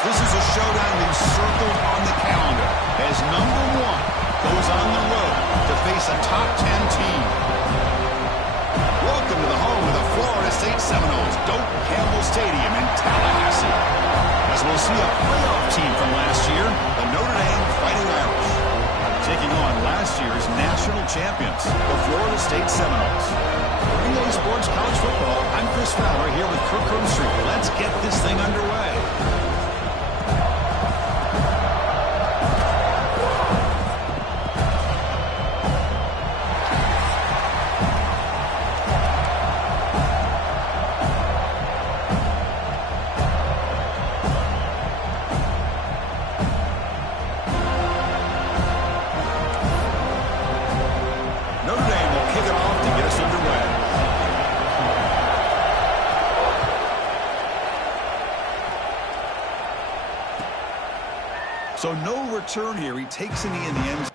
This is a showdown we've circled on the calendar as number one goes on the road to face a top 10 team. Welcome to the home of the Florida State Seminoles, Doak Campbell Stadium in Tallahassee. As we'll see a playoff team from last year, the Notre Dame Fighting Irish, taking on last year's national champions, the Florida State Seminoles. For EA Sports College Football, I'm Chris Fowler here with Kirk Herbstreit. Let's get this thing underway. So no return here. He takes a knee in the end zone.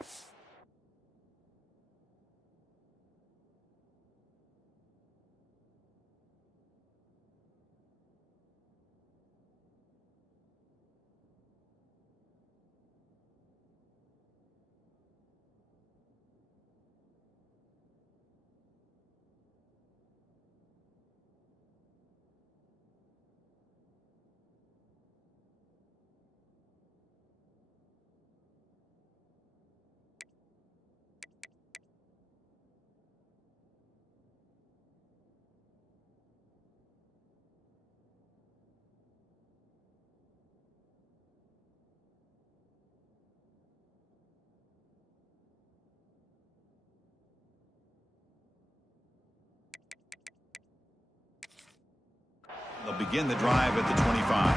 They'll begin the drive at the 25.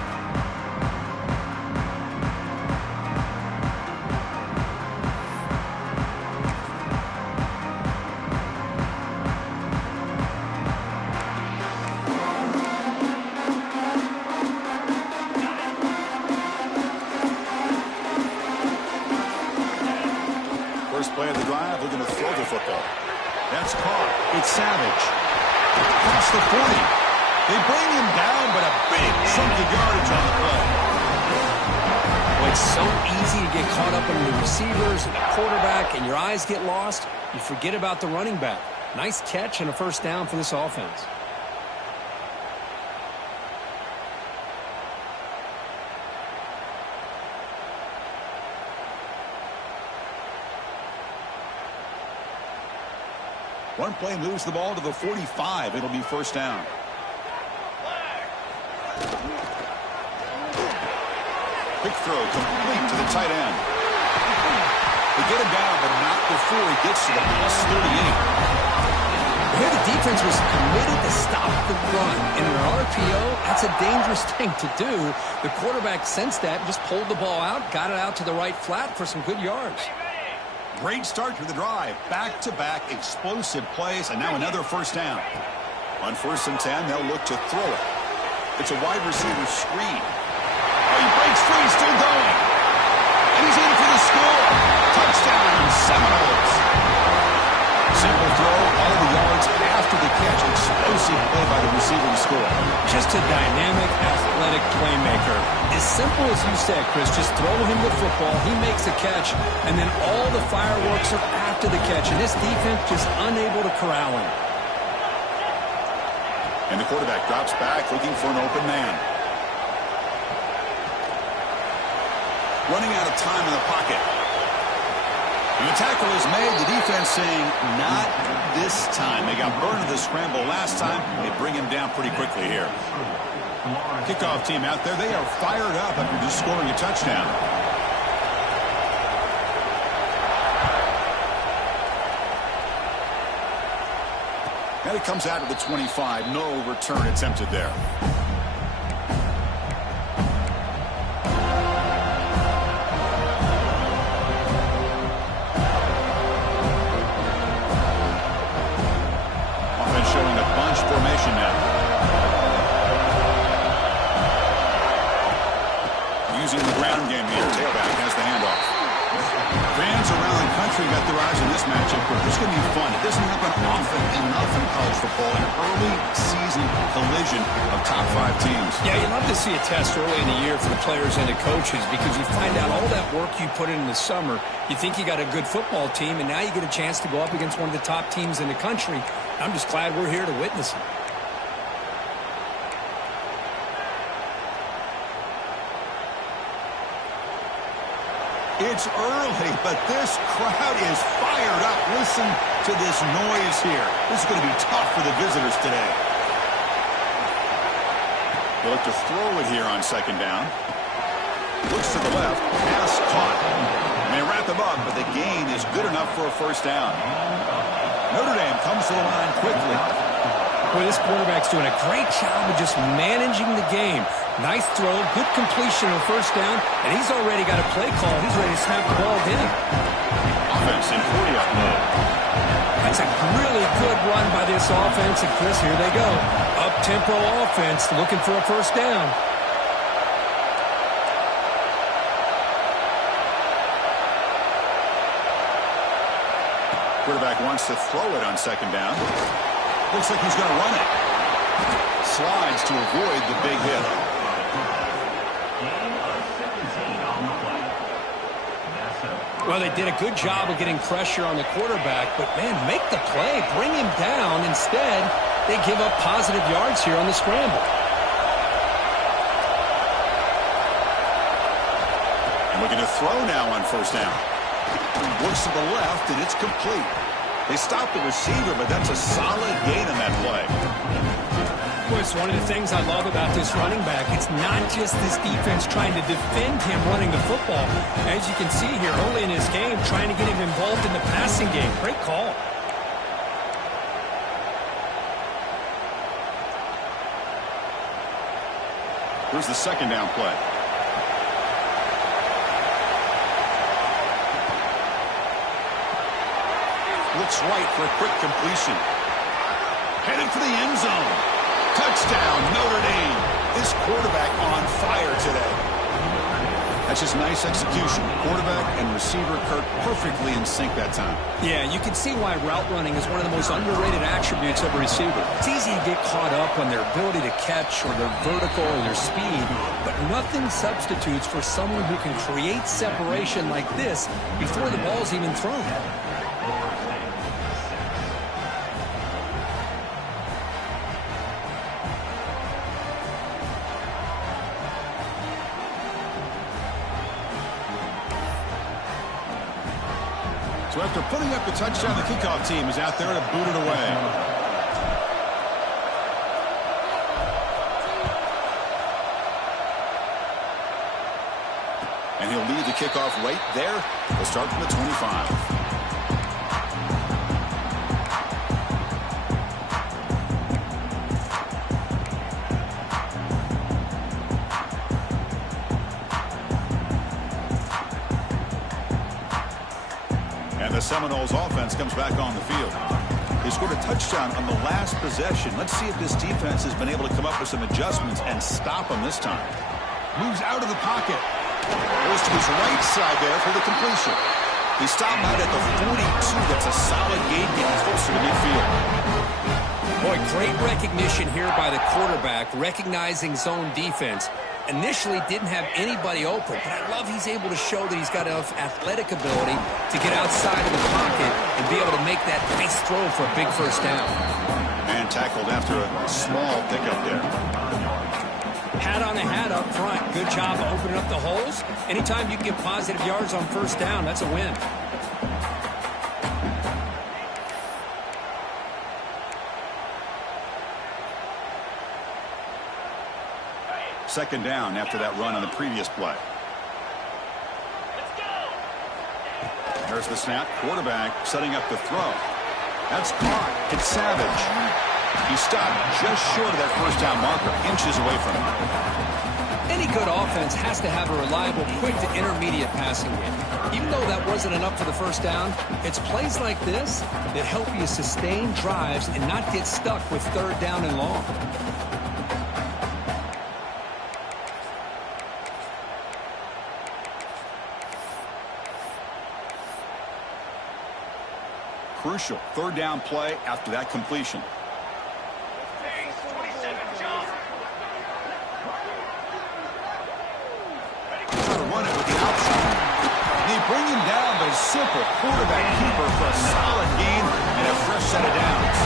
First play of the drive, they're going to throw the football. That's caught. It's Savage. Across the 40. They bring him down, but a big chunk of yardage on the play. Well, it's so easy to get caught up in the receivers and the quarterback, and your eyes get lost. You forget about the running back. Nice catch and a first down for this offense. One play moves the ball to the 45. It'll be first down. Quick throw complete to the tight end. They get him down, but not before he gets to the +38. Here the defense was committed to stop the run. In an RPO, that's a dangerous thing to do. The quarterback sensed that and just pulled the ball out, got it out to the right flat for some good yards. Great start to the drive. Back-to-back explosive plays, and now another first down. On 1st and 10, they'll look to throw it. It's a wide receiver screen. Oh, he breaks free, still going. And he's in for the score. Touchdown, Seminoles. Simple throw, all the yards after the catch. Explosive play by the receiver to score. Just a dynamic, athletic playmaker. As simple as you said, Chris, just throw him the football, he makes a catch, and then all the fireworks are after the catch. And this defense just unable to corral him. And the quarterback drops back, looking for an open man. Running out of time in the pocket. And the tackle is made. The defense saying, not this time. They got burned in the scramble last time. They bring him down pretty quickly here. Kickoff team out there. They are fired up after just scoring a touchdown. And it comes out of the 25. No return attempted there. Showing a bunch formation now. Using the ground game here. Tailback has the handoff. Fans around the country got their eyes on this matchup, but this is going to be fun. It doesn't happen often enough in college football, an early season collision of top 5 teams. Yeah, you love to see a test early in the year for the players and the coaches because you find out all that work you put in the summer. You think you got a good football team, and now you get a chance to go up against one of the top teams in the country. I'm just glad we're here to witness it. It's early, but this crowd is fired up. Listen to this noise here. This is going to be tough for the visitors today. They'll look to throw it here on 2nd down. Looks to the left. Pass caught. They wrap him up, but the gain is good enough for a 1st down. Notre Dame comes to the line quickly. Boy, this quarterback's doing a great job of just managing the game. Nice throw, good completion on 1st down, and he's already got a play call. He's ready to snap the ball in. Offense in 40-up mode. That's a really good run by this offense, and Chris, here they go. Up-tempo offense looking for a 1st down. Quarterback wants to throw it on 2nd down. Looks like he's going to run it. Slides to avoid the big hit. Well, they did a good job of getting pressure on the quarterback, but, man, make the play. Bring him down. Instead, they give up positive yards here on the scramble. And we're going to throw now on 1st down. Looks to the left, and it's complete. They stopped the receiver, but that's a solid gain on that play. Boy, it's one of the things I love about this running back. It's not just this defense trying to defend him running the football. As you can see here early in this game, trying to get him involved in the passing game. Great call. Here's the 2nd down play. Looks right for a quick completion. Headed for the end zone. Touchdown, Notre Dame. This quarterback on fire today. That's just nice execution. Quarterback and receiver Kirk perfectly in sync that time. Yeah, you can see why route running is one of the most underrated attributes of a receiver. It's easy to get caught up on their ability to catch or their vertical or their speed, but nothing substitutes for someone who can create separation like this before the ball's even thrown. So after putting up the touchdown, the kickoff team is out there to boot it away. And he'll lead the kickoff right there. He'll start from the 25. The Seminoles offense comes back on the field. They scored a touchdown on the last possession. Let's see if this defense has been able to come up with some adjustments and stop them this time. Moves out of the pocket. Goes to his right side there for the completion. He stopped out at the 42. That's a solid gain, getting closer to midfield. Boy, great recognition here by the quarterback, recognizing zone defense. Initially didn't have anybody open, but I love he's able to show that he's got enough athletic ability to get outside of the pocket and be able to make that nice throw for a big 1st down. Man tackled after a small pickup there. Hat on a hat up front. Good job of opening up the holes. Anytime you can get positive yards on 1st down, that's a win. Second down after that run on the previous play. There's the snap. Quarterback setting up the throw. That's caught. It's Savage. He stopped just short of that 1st down marker, inches away from him. Any good offense has to have a reliable, quick to intermediate passing game. Even though that wasn't enough for the 1st down, it's plays like this that help you sustain drives and not get stuck with 3rd down and long. crucial third down play after that completion. Trying to run it with the option. And they bring him down, but a simple quarterback keeper for a solid gain and a fresh set of downs.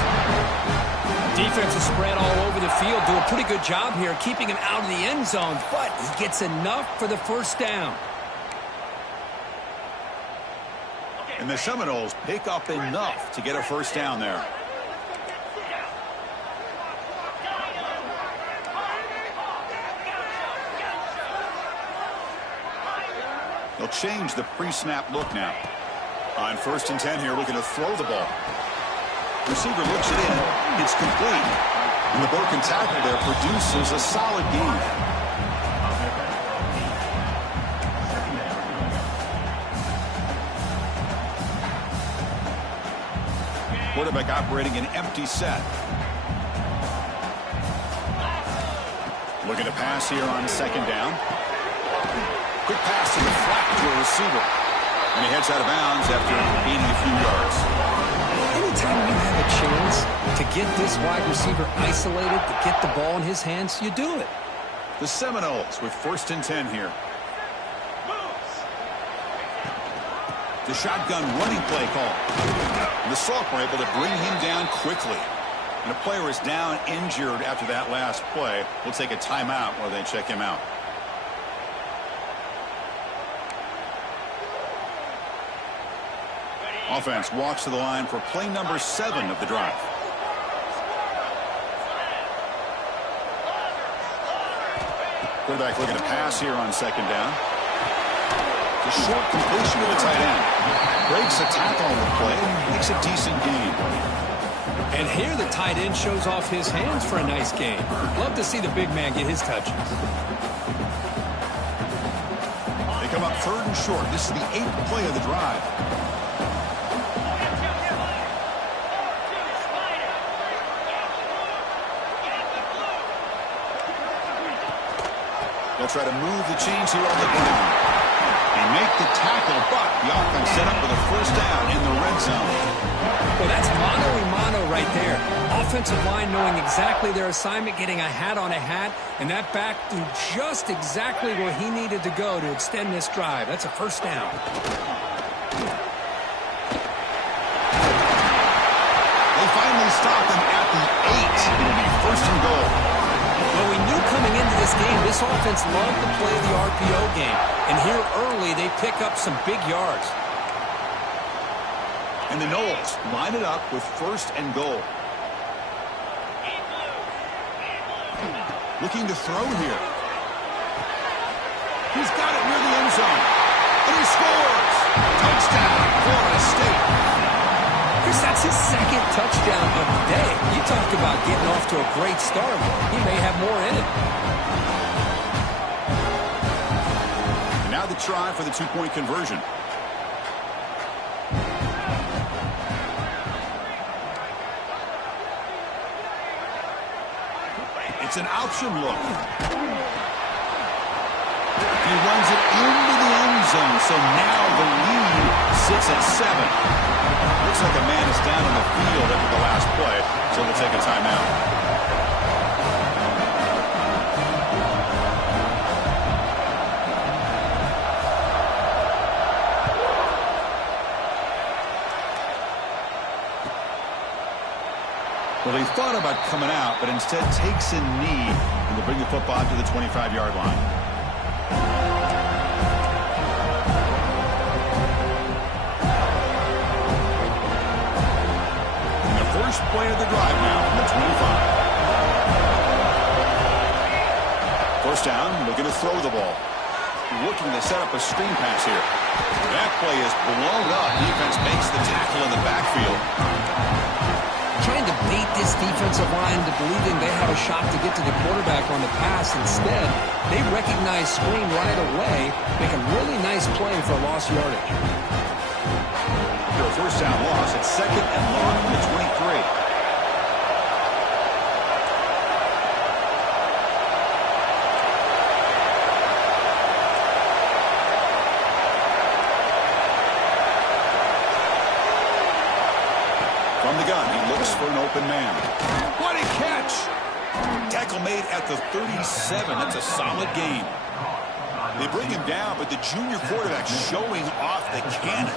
Defense is spread all over the field. Do a pretty good job here keeping him out of the end zone, but he gets enough for the first down. And the Seminoles pick up enough to get a first down there. They'll change the pre-snap look now. On 1st and 10 here, looking to throw the ball. Receiver looks it in. It's complete. And the broken tackle there produces a solid gain. Quarterback operating an empty set. Looking to pass here on 2nd down. Quick pass to the flat to a receiver. And he heads out of bounds after gaining a few yards. Anytime you have a chance to get this wide receiver isolated, to get the ball in his hands, you do it. The Seminoles with 1st and 10 here. The shotgun running play call. And the Sophomore able to bring him down quickly. And a player is down injured after that last play. We'll take a timeout while they check him out. Offense walks to the line for play number 7 of the drive. Quarterback looking to pass here on 2nd down. The short completion to the tight end. Breaks a tackle on the play. Makes a decent gain. And here the tight end shows off his hands for a nice gain. Love to see the big man get his touches. They come up 3rd and short. This is the 8th play of the drive. They'll try to move the chains here on the ground. They make the tackle, but the offense set up for the first down in the red zone. Well, that's mano-a-mano right there. Offensive line knowing exactly their assignment, getting a hat on a hat, and that back threw just exactly where he needed to go to extend this drive. That's a first down. They finally stop him at the 8. It'll be 1st and goal. Well, we knew coming into this game, this offense loved to play the RPO game. And here early, they pick up some big yards. And the Noles line it up with 1st and goal. Looking to throw here. He's got it near the end zone. And he scores! Touchdown, Florida State. Chris, that's his 2nd touchdown of the day. You talk about getting off to a great start. He may have more in it. And now the try for the 2-point conversion. It's an option look. He runs it into the end zone, so now the lead sits at 7. Looks like a man is down on the field after the last play, so we'll take a timeout. Well, they thought about coming out, but instead takes a knee, and they'll bring the football to the 25-yard line. And the first play of the drive now from the 25. First down, looking to throw the ball. Looking to set up a screen pass here. That play is blown up. Defense makes the tackle in the backfield. Trying to bait this defensive line to believing they have a shot to get to the quarterback on the pass. Instead, they recognize screen right away, make a really nice play for lost yardage. For a first down loss, it's 2nd and long from the 23. looks for an open man. What a catch! Tackle made at the 37. That's a solid gain. They bring him down, but the junior quarterback showing off the cannon.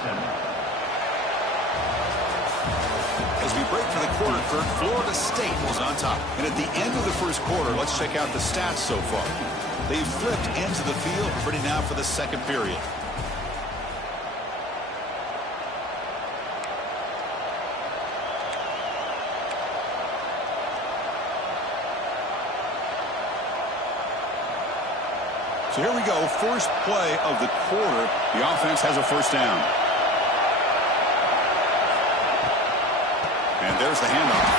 As we break for the quarter, Kurt, Florida State was on top. And at the end of the first quarter, let's check out the stats so far. They've flipped into the field, ready now for the second period. So here we go, first play of the quarter. The offense has a first down. And there's the handoff.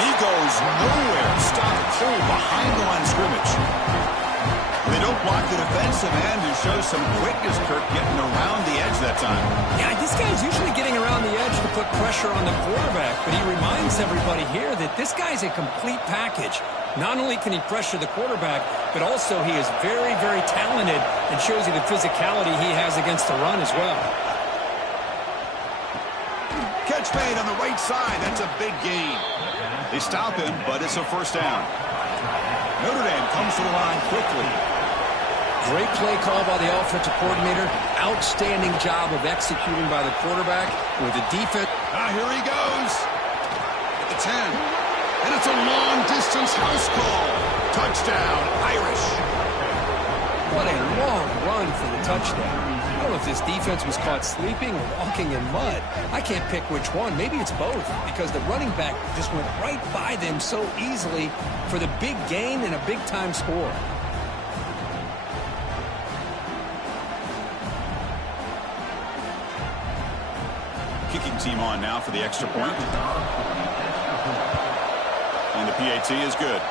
He goes nowhere. Stopped cold behind the line of scrimmage. They don't block the defensive end and show some quickness, Kirk, getting around the edge that time. Yeah, this guy's usually getting around the edge to put pressure on the quarterback, but he reminds everybody here that this guy's a complete package. Not only can he pressure the quarterback, but also he is very, very talented and shows you the physicality he has against the run as well. Catch made on the right side. That's a big gain. They stop him, but it's a first down. Notre Dame comes to the line quickly. Great play call by the offensive coordinator. Outstanding job of executing by the quarterback with the defense. Here he goes. At the 10. And it's a long-distance house call. Touchdown, Irish. What a long run for the touchdown. I don't know if this defense was caught sleeping or walking in mud. I can't pick which one. Maybe it's both, because the running back just went right by them so easily for the big gain and a big-time score. Kicking team on now for the extra point. And the PAT is good.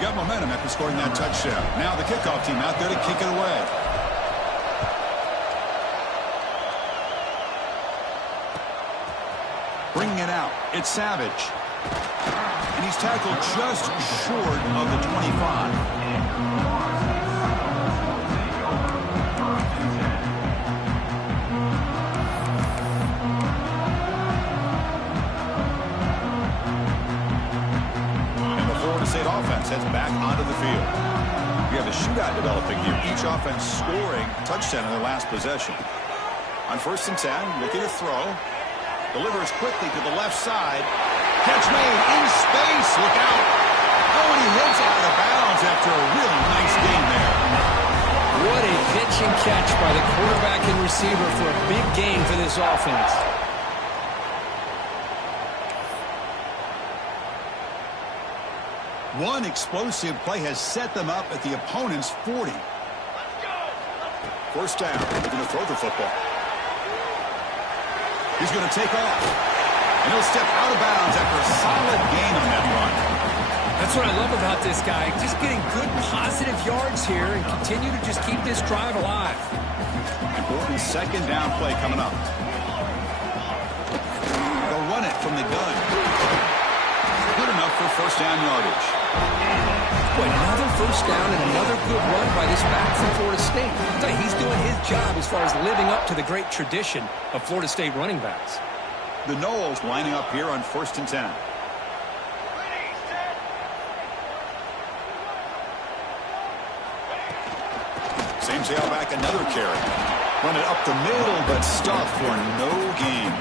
Got momentum after scoring that touchdown. Now the kickoff team out there to kick it away. Bringing it out, it's Savage. And he's tackled just short of the 25. State offense heads back onto the field. We have a shootout developing here. Each offense scoring a touchdown in their last possession. On 1st and 10, looking to throw. Delivers quickly to the left side. Catch made in space. Look out. Oh, and he hits out of bounds after a really nice game there. What a pitch and catch by the quarterback and receiver for a big gain for this offense. One explosive play has set them up at the opponent's 40. First down. He's going to throw the football. He's going to take off. And he'll step out of bounds after a solid gain on that run. That's what I love about this guy. Just getting good positive yards here and continue to just keep this drive alive. Important second down play coming up. They'll run it from the gun. Good enough for first down yardage. Boy, another first down and another good run by this back from Florida State. I'll tell you, he's doing his job as far as living up to the great tradition of Florida State running backs. The Noles lining up here on 1st and 10. Same tailback, another carry. Run it up the middle, but stuffed for no gain.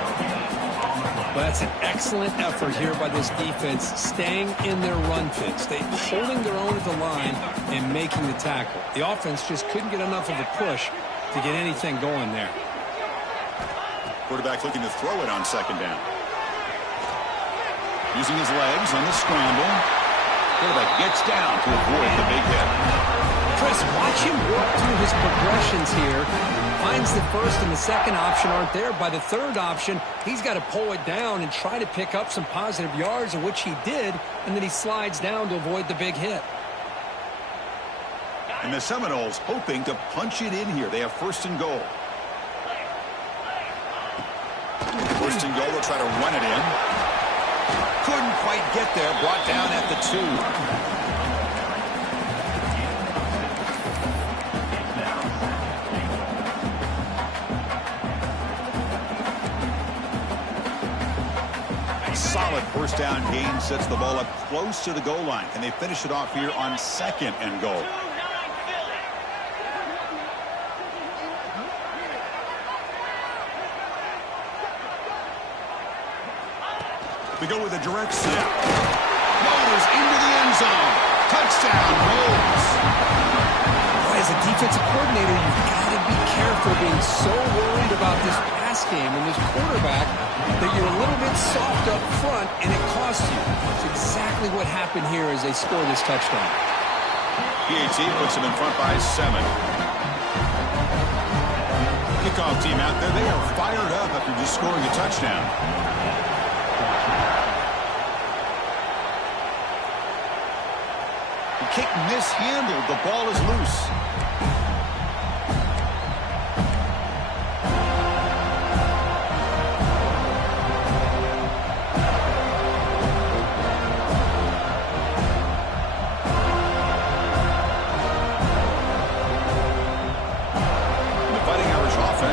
Well, that's an excellent effort here by this defense, staying in their run fits. They holding their own at the line and making the tackle. The offense just couldn't get enough of a push to get anything going there. Quarterback looking to throw it on second down. Using his legs on the scramble. Quarterback gets down to avoid the big hit. Chris, watch him work through his progressions here. Finds the first and the second option aren't there. By the third option, he's got to pull it down and try to pick up some positive yards, of which he did, and then he slides down to avoid the big hit. And the Seminoles hoping to punch it in here. They have 1st and goal. 1st and goal, they'll try to run it in. Couldn't quite get there. Brought down at the 2. Solid first down gain sets the ball up close to the goal line. Can they finish it off here on 2nd and goal? We go with a direct snap. Motors into the end zone. Touchdown, Rose. As a defensive coordinator, you've got to be careful being so worried about this pass game and this quarterback that you're a little bit soft up front, and it costs you. It's exactly what happened here as they score this touchdown. PAT puts them in front by 7. Kickoff team out there. They are fired up after just scoring a touchdown. The kick mishandled. The ball is loose.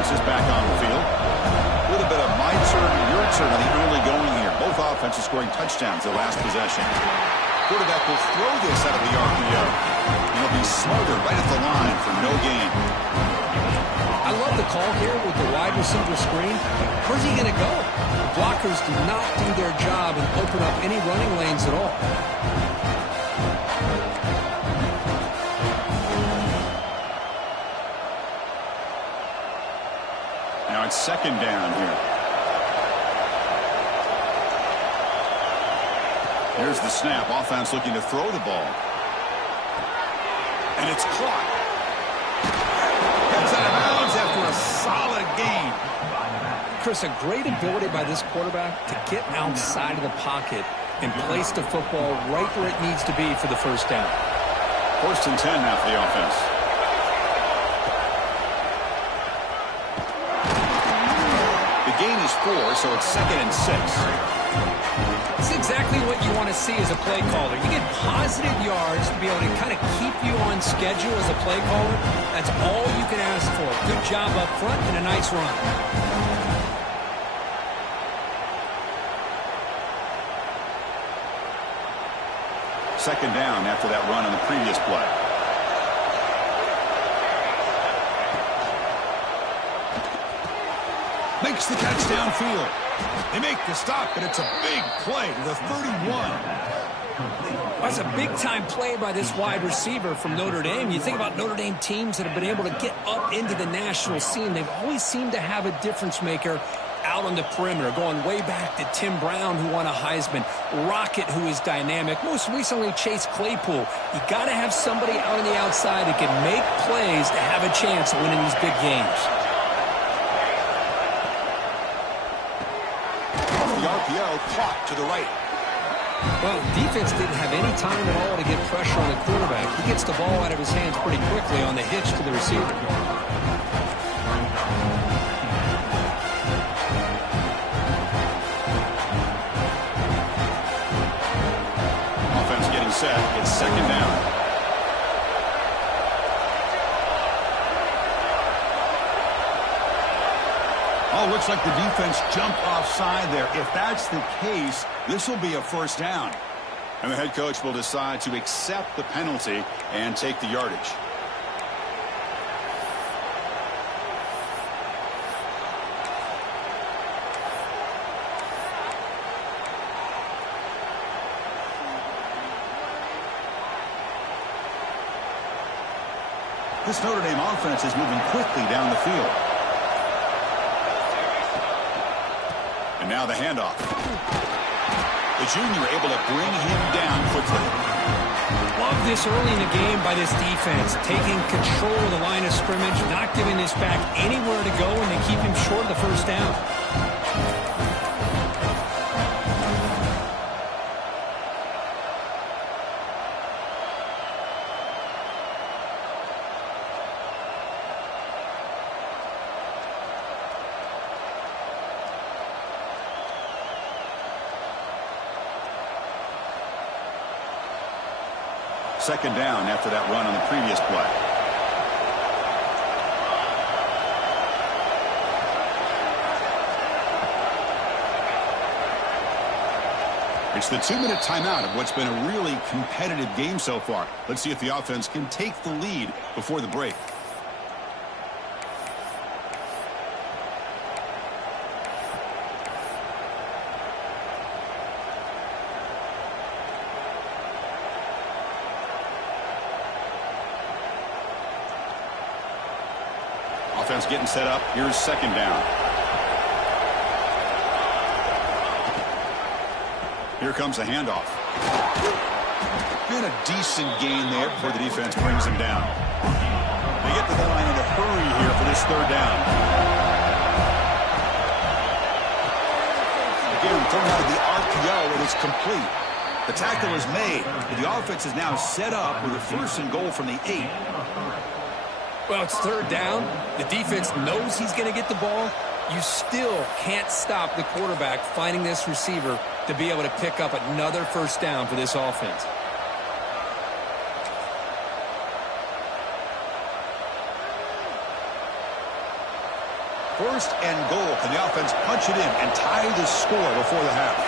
Is back on the field. A little bit of my turn, your turn in the early going here. Both offenses scoring touchdowns their last possession. Quarterback will throw this out of the RPO. And he'll be smothered right at the line for no gain. I love the call here with the wide receiver screen. Where's he going to go? The blockers do not do their job and open up any running lanes at all. Now it's 2nd down here. Here's the snap. Offense looking to throw the ball. And it's caught. Gets out of bounds after a solid gain. Chris, a great ability by this quarterback to get outside of the pocket and place the football right where it needs to be for the first down. 1st and 10 now for the offense. Gain is 4, so it's 2nd and 6. It's exactly what you want to see as a play caller. You get positive yards to be able to kind of keep you on schedule as a play caller. That's all you can ask for. Good job up front and a nice run. Second down after that run on the previous play. Makes the catch downfield. They make the stop, and it's a big play to the 31. That's a big-time play by this wide receiver from Notre Dame. You think about Notre Dame teams that have been able to get up into the national scene. They've always seemed to have a difference maker out on the perimeter, going way back to Tim Brown, who won a Heisman, Rocket, who is dynamic, most recently Chase Claypool. You got to have somebody out on the outside that can make plays to have a chance of winning these big games. Caught to the right. Well, defense didn't have any time at all to get pressure on the quarterback. He gets the ball out of his hands pretty quickly on the hitch to the receiver. Offense getting set. It's 2nd down. Oh, looks like the defense jumped offside there. If that's the case, this will be a first down. And the head coach will decide to accept the penalty and take the yardage. This Notre Dame offense is moving quickly down the field. And now the handoff. The junior able to bring him down quickly. Love this early in the game by this defense, taking control of the line of scrimmage, not giving this back anywhere to go, and they keep him short of the first down. second down after that run on the previous play. It's the 2-minute timeout of what's been a really competitive game so far. Let's see if the offense can take the lead before the break. Offense getting set up. Here's second down. Here comes a handoff. And a decent gain there before the defense brings him down. They get to the line in a hurry here for this third down. Again, thrown out of the RPO, and it's complete. The tackle is made. The offense is now set up with a 1st and goal from the 8. Well, it's third down. The defense knows he's going to get the ball. You still can't stop the quarterback finding this receiver to be able to pick up another 1st down for this offense. First and goal. Can the offense punch it in and tie the score before the half?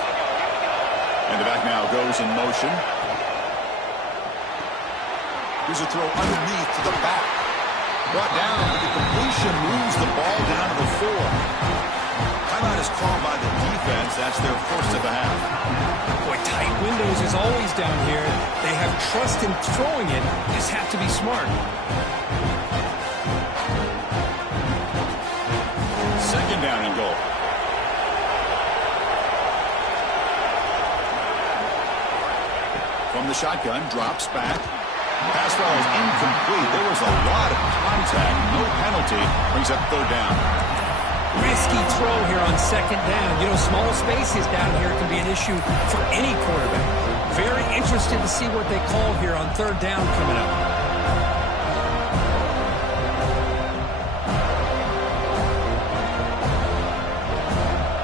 And the back now goes in motion. Here's a throw underneath to the back. Brought down, but the completion moves the ball down to the 4. Timeout is called by the defense. That's their first of the half. Boy, tight windows is always down here. They have trust in throwing it. Just have to be smart. Second down and goal. From the shotgun, drops back. Pass ball is incomplete. There was a lot of contact. No penalty. Brings up third down. Risky throw here on second down. You know, small spaces down here can be an issue for any quarterback. Very interested to see what they call here on third down coming up.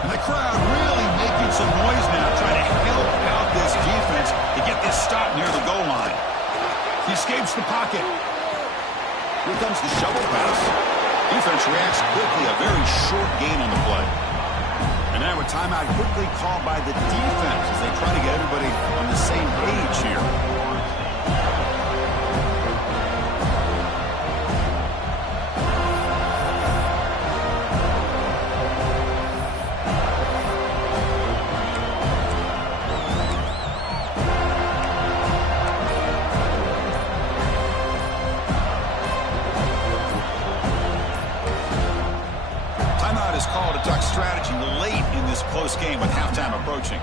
And the crowd really making some noise now, trying to help out this defense to get this stop near the goal line. He escapes the pocket. Here comes the shovel pass. Defense reacts quickly. A very short gain on the play. And now a timeout quickly called by the defense as they try to get everybody on the same page here. Strategy late in this close game with halftime approaching.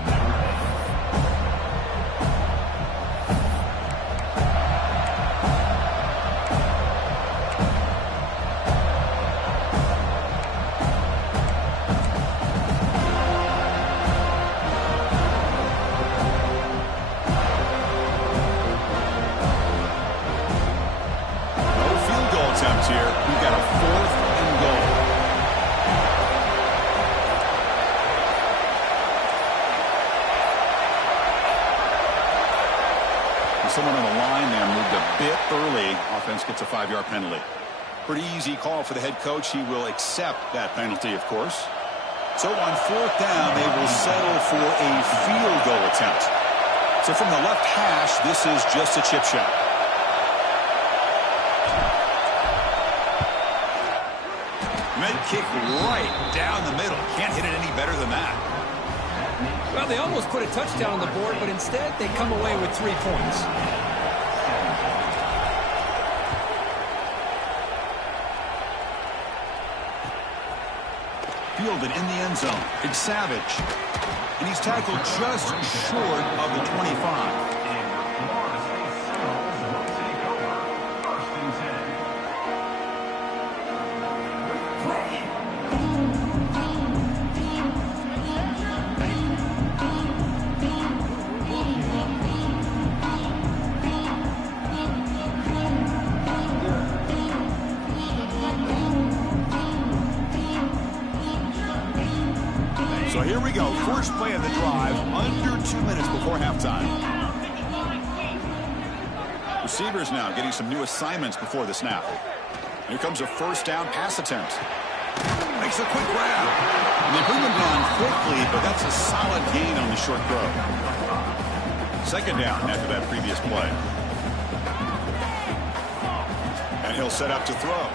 No field goal attempts here. We've got a 4th and goal. Someone on the line there moved a bit early. Offense gets a 5-yard penalty. Pretty easy call for the head coach. He will accept that penalty, of course. So on 4th down, they will settle for a field goal attempt. So from the left hash, this is just a chip shot. Med kick right down the middle. Can't hit it any better than that. Well, they almost put a touchdown on the board, but instead they come away with 3 points. Fielded in the end zone. It's Savage. And he's tackled just short of the 25. So here we go. First play of the drive, under 2 minutes before halftime. Receivers now getting some new assignments before the snap. Here comes a first down pass attempt. Makes a quick grab. And they bring him down quickly, but that's a solid gain on the short throw. Second down after that previous play. And he'll set up to throw.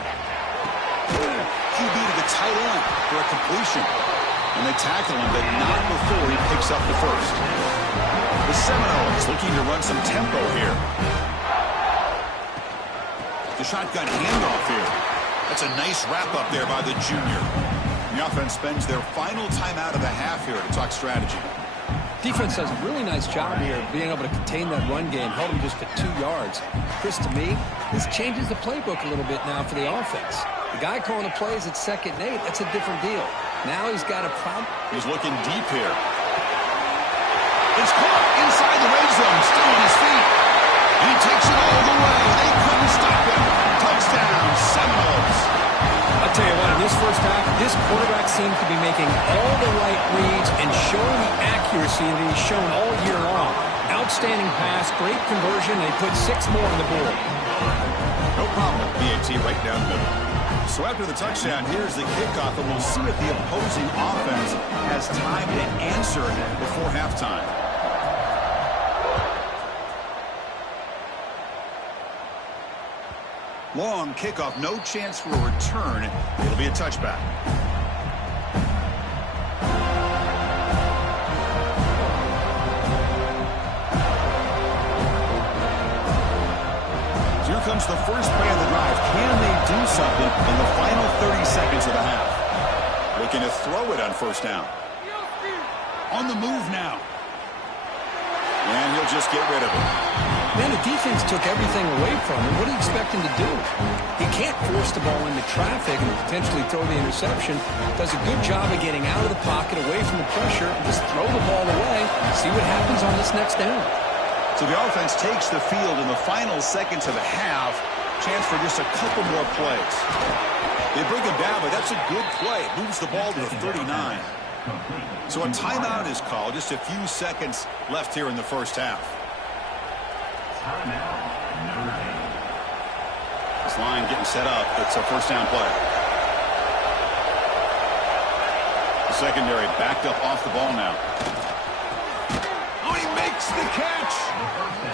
QB to the tight end for a completion. And they tackle him, but not before he picks up the first. The Seminoles looking to run some tempo here. The shotgun handoff here. That's a nice wrap-up there by the junior. The offense spends their final timeout of the half here to talk strategy. Defense does a really nice job here of being able to contain that run game, held him just at 2 yards. Chris, to me, this changes the playbook a little bit now for the offense. The guy calling the plays at 2nd and 8, that's a different deal. Now he's got a problem. He's looking deep here. It's caught inside the red zone, still on his feet. And he takes it all the way. They couldn't stop him. Touchdown, Seminoles. I'll tell you what, in this first half, this quarterback seems to be making all the right reads and showing the accuracy that he's shown all year long. Outstanding pass, great conversion, and he put 6 more on the board. No problem. BAT right down the middle. So after the touchdown, here's the kickoff, and we'll see if the opposing offense has time to answer before halftime. Long kickoff, no chance for a return. It'll be a touchback. So here comes the first play of the drive. Can they do something in the final 30 seconds of the half? Looking to throw it on first down. On the move now. And he'll just get rid of it. Man, the defense took everything away from him. What do you expect him to do? He can't force the ball into traffic and potentially throw the interception. Does a good job of getting out of the pocket, away from the pressure, and just throw the ball away. See what happens on this next down. So the offense takes the field in the final seconds of the half. Chance for just a couple more plays. They bring him down, but that's a good play. Moves the ball to the 39. So a timeout is called. Just a few seconds left here in the first half. This line getting set up. It's a first down play. The secondary backed up off the ball now. Oh, he makes the catch.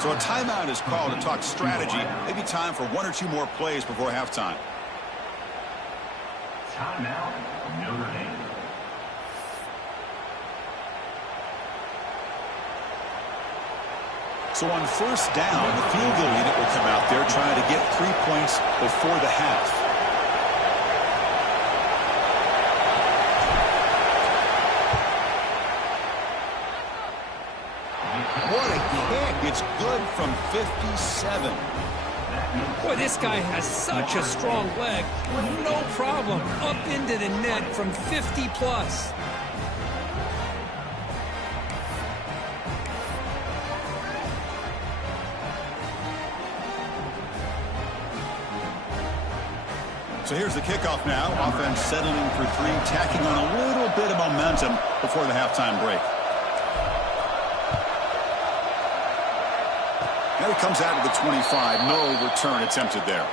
So a timeout is called to talk strategy. Maybe time for 1 or 2 more plays before halftime. Timeout, Notre Dame. So on first down, the field goal unit will come out there trying to get 3 points before the half. What a kick. It's good from 57. Boy, this guy has such a strong leg. No problem. Up into the net from 50 plus. So here's the kickoff now. Offense settling for 3, tacking on a little bit of momentum before the halftime break. Now he comes out of the 25. No return attempted there.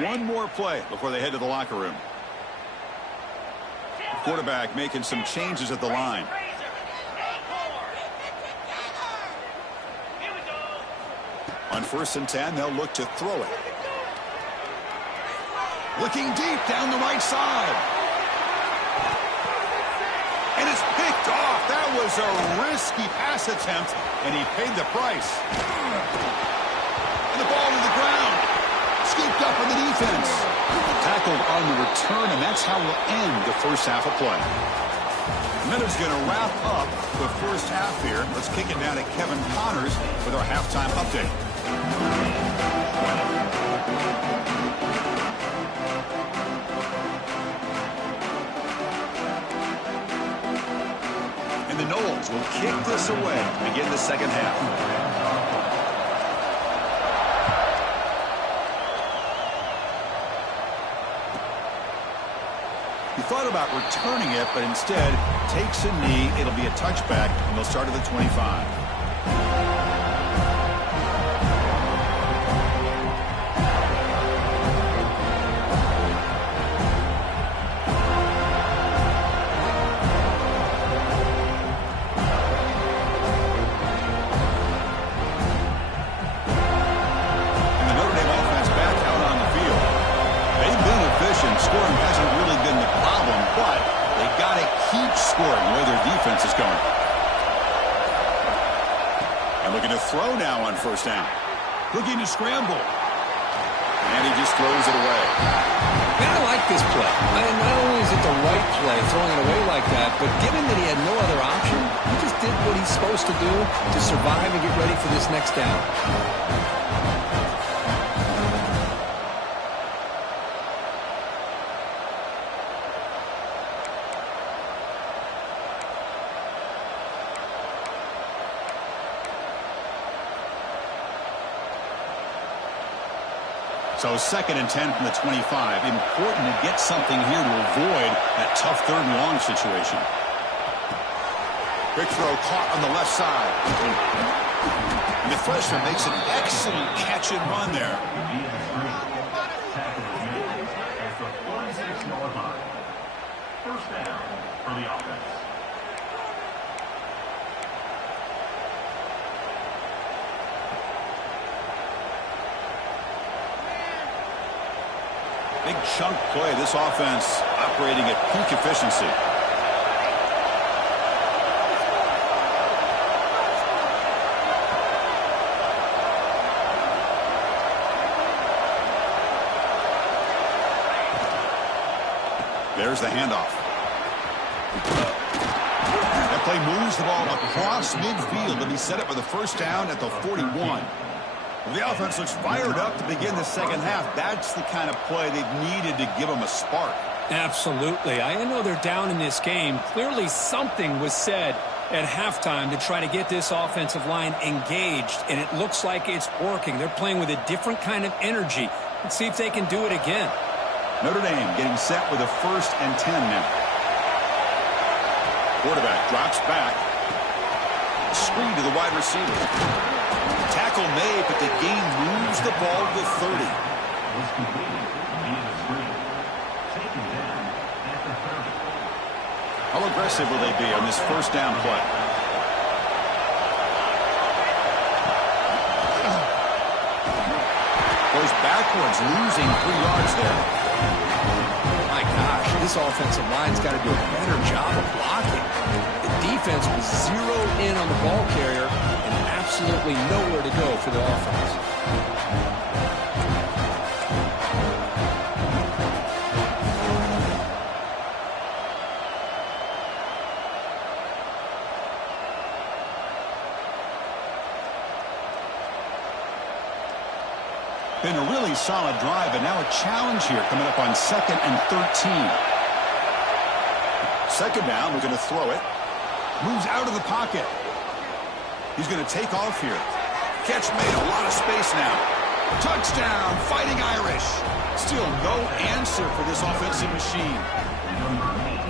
One more play before they head to the locker room. Quarterback making some changes at the line. On first and 10, they'll look to throw it. Looking deep down the right side. And it's picked off. That was a risky pass attempt, and he paid the price. And the ball to the ground. Scooped up on the defense. Tackled on the return, and that's how we'll end the first half of play. Minutes going to wrap up the first half here. Let's kick it down to Kevin Connors with our halftime update. And the Noles will kick this away to begin the second half. He thought about returning it, but instead takes a knee. It'll be a touchback, and they'll start at the 25. Scoring hasn't really been the problem, but they got to keep scoring the way their defense is going. And looking to throw now on first down. Looking to scramble. And he just throws it away. Man, I like this play. Not only is it the right play, throwing it away like that, but given that he had no other option, he just did what he's supposed to do to survive and get ready for this next down. So 2nd and 10 from the 25. Important to get something here to avoid that tough 3rd and long situation. Quick throw caught on the left side. And the freshman makes an excellent catch and run there. At the 46-yard line. First down for the offense. Big chunk play. This offense operating at peak efficiency. There's the handoff. That play moves the ball across midfield to be set up with a first down at the 41. The offense looks fired up to begin the second half. That's the kind of play they've needed to give them a spark. Absolutely. I know they're down in this game. Clearly something was said at halftime to try to get this offensive line engaged, and it looks like it's working. They're playing with a different kind of energy. Let's see if they can do it again. Notre Dame getting set with a 1st and 10 now. Quarterback drops back. Screen to the wide receiver. Tackle made, but the gain moves the ball to 30. Was completed via the screen. Taken down at the 30. How aggressive will they be on this first down play? Goes backwards, losing 3 yards there. My gosh, this offensive line's got to do a better job of blocking. The defense was zeroed in on the ball carrier and absolutely nowhere to go for the offense. Been a really solid drive, but now a challenge here coming up on 2nd and 13. 2nd down, we're going to throw it. Moves out of the pocket. He's going to take off here. Catch made, a lot of space now. Touchdown, Fighting Irish. Still no answer for this offensive machine.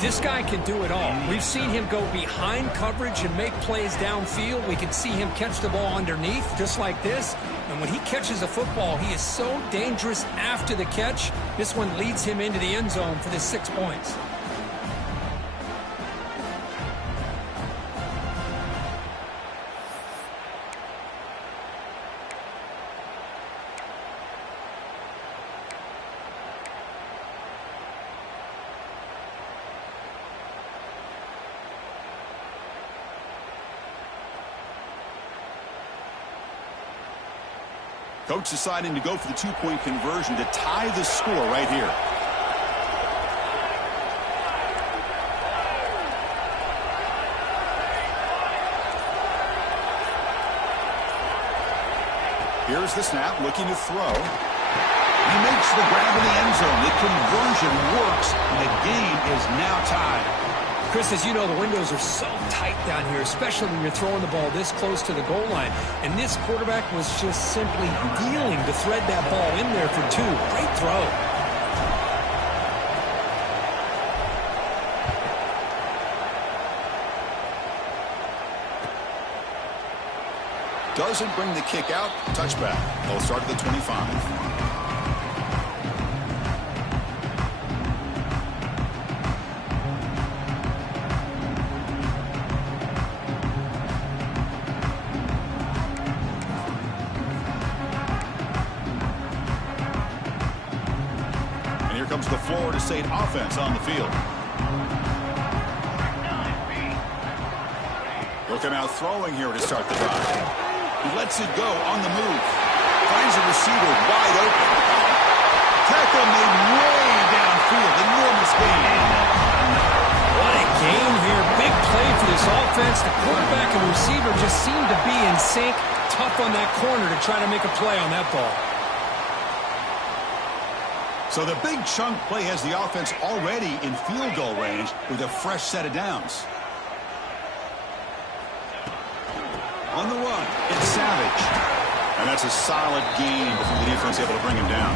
This guy can do it all. We've seen him go behind coverage and make plays downfield. We can see him catch the ball underneath, just like this. And when he catches a football, he is so dangerous after the catch. This one leads him into the end zone for the 6 points. Coach deciding to go for the 2-point conversion to tie the score right here. Here's the snap, looking to throw. He makes the grab in the end zone. The conversion works, and the game is now tied. Chris, as you know, the windows are so tight down here, especially when you're throwing the ball this close to the goal line. And this quarterback was just simply dealing to thread that ball in there for 2. Great throw. Doesn't bring the kick out. Touchback. They'll start at the 25. Comes the Florida State offense on the field. He'll come out throwing here to start the drive. He lets it go on the move. Finds a receiver wide open. Tackle made way downfield. Enormous gain. What a game here. Big play for this offense. The quarterback and receiver just seem to be in sync. Tough on that corner to try to make a play on that ball. So the big chunk play has the offense already in field goal range with a fresh set of downs. On the run, it's Savage. And that's a solid gain before the defense able to bring him down.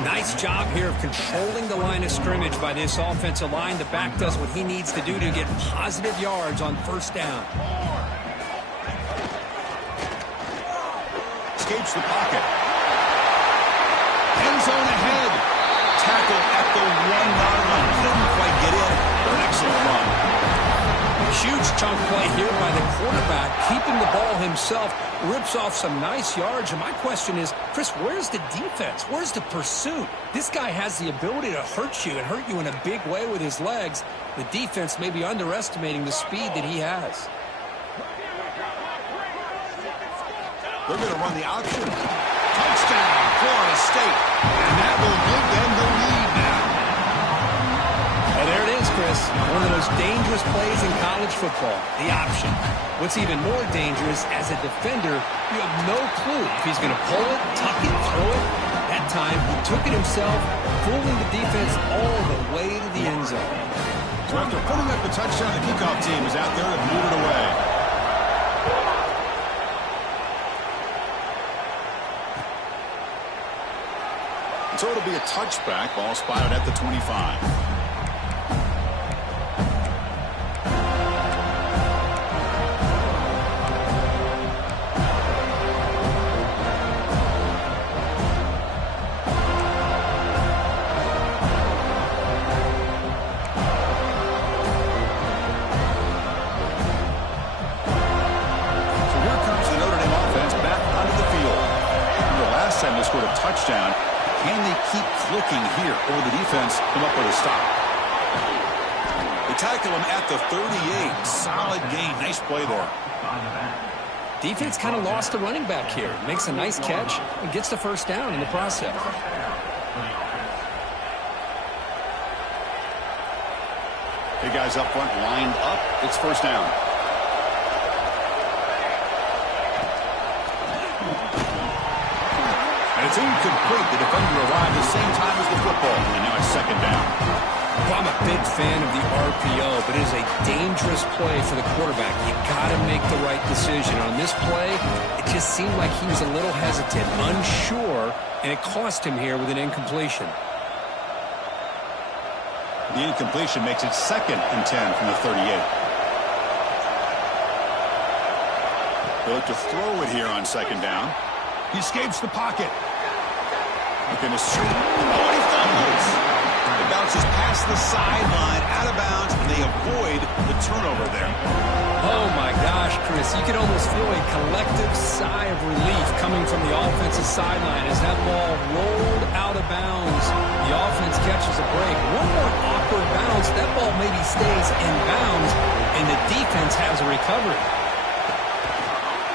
Nice job here of controlling the line of scrimmage by this offensive line. The back does what he needs to do to get positive yards on first down. Escapes the pocket. End zone ahead. Tackle at the 1-yard line. Couldn't quite get in. But an excellent run. Huge chunk play here by the quarterback. Keeping the ball himself. Rips off some nice yards. And my question is, Chris, where's the defense? Where's the pursuit? This guy has the ability to hurt you and hurt you in a big way with his legs. The defense may be underestimating the speed that he has. They're going to run the option. Touchdown, Florida State. And that will give them the lead now. And there it is, Chris. One of those dangerous plays in college football, the option. What's even more dangerous, as a defender, you have no clue if he's going to pull it, tuck it, throw it. That time, he took it himself, fooling the defense all the way to the end zone. So after putting up the touchdown, the kickoff team is out there to move it away. So it'll be a touchback. Ball spotted at the 25. So here comes the Notre Dame offense back onto the field. The last time they scored a touchdown. Can they keep clicking here, or the defense come up with a stop? They tackle him at the 38. Solid gain. Nice play there. Defense kind of lost the running back here. Makes a nice catch and gets the first down in the process. Big guys up front lined up. It's first down. It's incomplete. The defender arrived at the same time as the football. And now it's second down. Well, I'm a big fan of the RPO, but it is a dangerous play for the quarterback. You got to make the right decision. On this play, it just seemed like he was a little hesitant, unsure, and it cost him here with an incompletion. The incompletion makes it 2nd and 10 from the 38. They look to throw it here on second down. He escapes the pocket. Looking to shoot. Oh, he fumbles. It bounces past the sideline, out of bounds, and they avoid the turnover there. Oh, my gosh, Chris. You can almost feel a collective sigh of relief coming from the offensive sideline as that ball rolled out of bounds. The offense catches a break. One more awkward bounce. That ball maybe stays in bounds, and the defense has a recovery.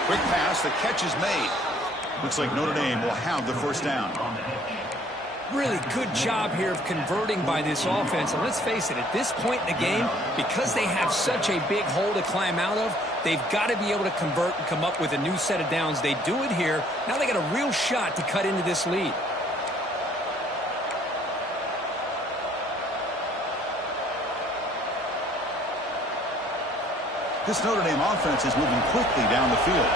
Quick pass. The catch is made. Looks like Notre Dame will have the first down. Really good job here of converting by this offense. And let's face it, at this point in the game, because they have such a big hole to climb out of, they've got to be able to convert and come up with a new set of downs. They do it here. Now they got a real shot to cut into this lead. This Notre Dame offense is moving quickly down the field.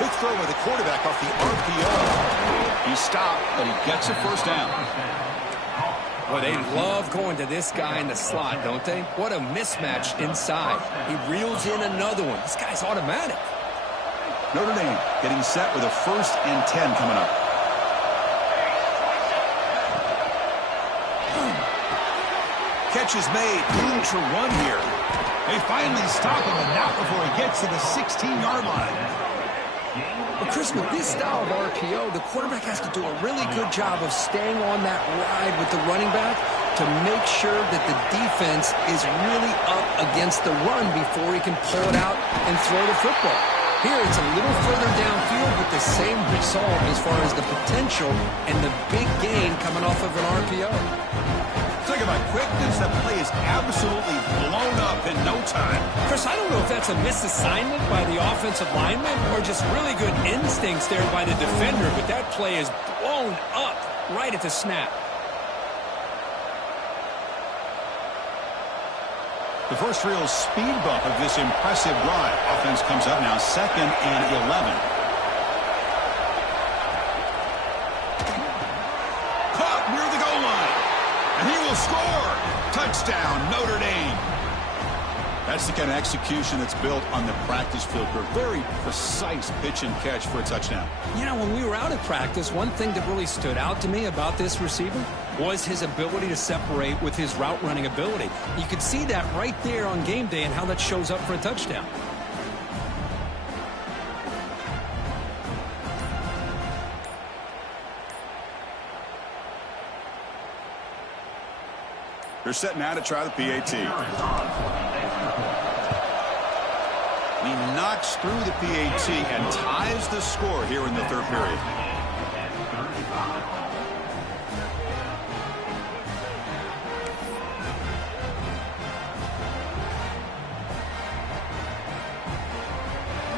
Quick throw by the quarterback off the RPO. He stopped, but he gets a first down. Well, they love going to this guy in the slot, don't they? What a mismatch inside. He reels in another one. This guy's automatic. Notre Dame getting set with a 1st and 10 coming up. Catch is made. Room to run here. They finally stop him, and not before he gets to the 16-yard line. Well, Chris, with this style of RPO, the quarterback has to do a really good job of staying on that ride with the running back to make sure that the defense is really up against the run before he can pull it out and throw the football. Here, it's a little further downfield with the same result as far as the potential and the big gain coming off of an RPO. Think about quickness. That play is absolutely blown up in no time. Chris, I don't know if that's a misassignment by the offensive lineman or just really good instincts there by the defender, but that play is blown up right at the snap. The first real speed bump of this impressive drive. Offense comes up now 2nd and 11. Caught near the goal line. And he will score. Touchdown, Notre Dame. That's the kind of execution that's built on the practice field. A very precise pitch and catch for a touchdown. You know, when we were out at practice, one thing that really stood out to me about this receiver was his ability to separate with his route running ability. You could see that right there on game day and how that shows up for a touchdown. They're set now to try the PAT. He knocks through the PAT and ties the score here in the 3rd period.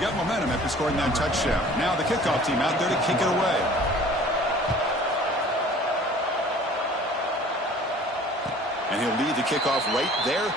Got momentum after scoring that touchdown. Now the kickoff team out there to kick it away. And he'll lead the kickoff right there.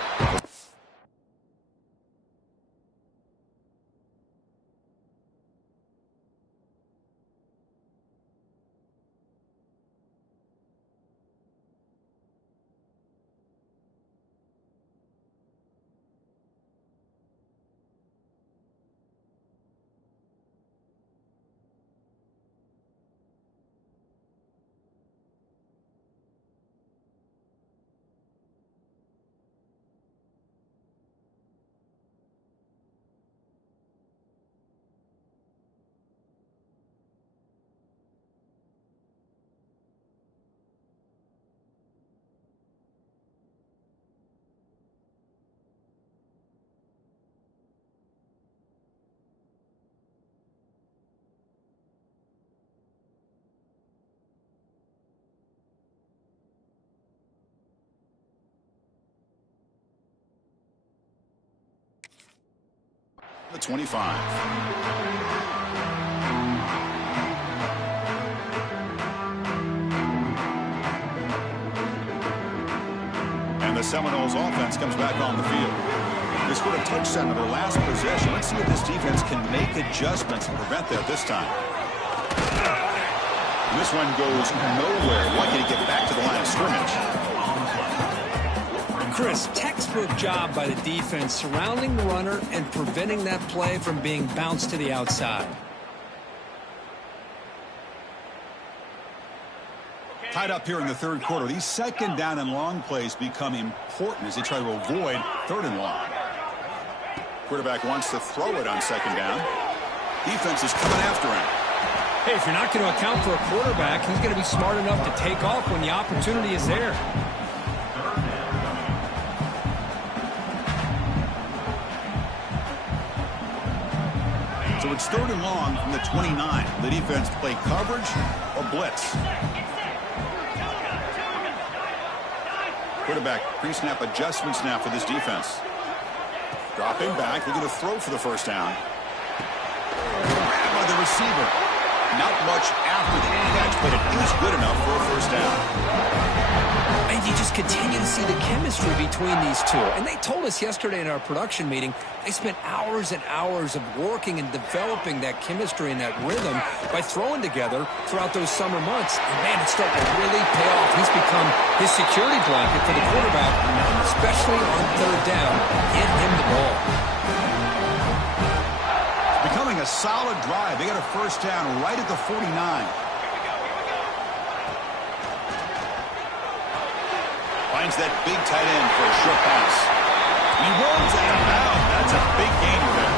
The 25. And the Seminoles offense comes back on the field. They scored a touchdown in their last possession. Let's see if this defense can make adjustments and prevent that this time. And this one goes nowhere. Lucky to get back to the line of scrimmage. Chris, textbook job by the defense surrounding the runner and preventing that play from being bounced to the outside. Tied up here in the 3rd quarter. These 2nd down and long plays become important as they try to avoid 3rd and long. Quarterback wants to throw it on 2nd down. Defense is coming after him. Hey, if you're not going to account for a quarterback, he's going to be smart enough to take off when the opportunity is there. So it's 3rd and long from the 29. The defense play coverage or blitz. Quarterback pre-snap adjustments now for this defense. Dropping back, looking to throw for the 1st down. Grabbed by the receiver. Not much after the catch, but it is good enough for a 1st down. And you just continue to see the chemistry between these two. And they told us yesterday in our production meeting, they spent hours and hours of working and developing that chemistry and that rhythm by throwing together throughout those summer months. And, man, it's starting to really pay off. He's become his security blanket for the quarterback, especially on third down. Get him the ball. It's becoming a solid drive. They got a first down right at the 49. Finds that big tight end for a short pass. He rolls out of bounds. That's a big gain there.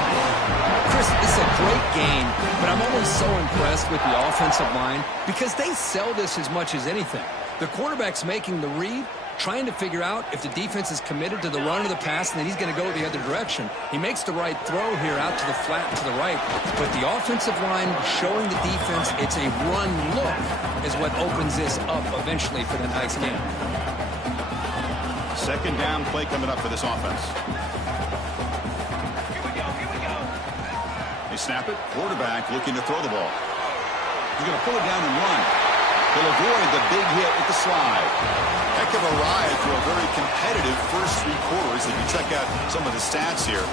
Chris, this is a great game, but I'm always so impressed with the offensive line because they sell this as much as anything. The quarterback's making the read, trying to figure out if the defense is committed to the run or the pass, and then he's going to go the other direction. He makes the right throw here out to the flat to the right, but the offensive line showing the defense it's a run look is what opens this up eventually for the nice game. Second down play coming up for this offense. They snap it. Quarterback looking to throw the ball. He's going to pull it down and run. He'll avoid the big hit with the slide. Heck of a ride through a very competitive first three quarters as you check out some of the stats here.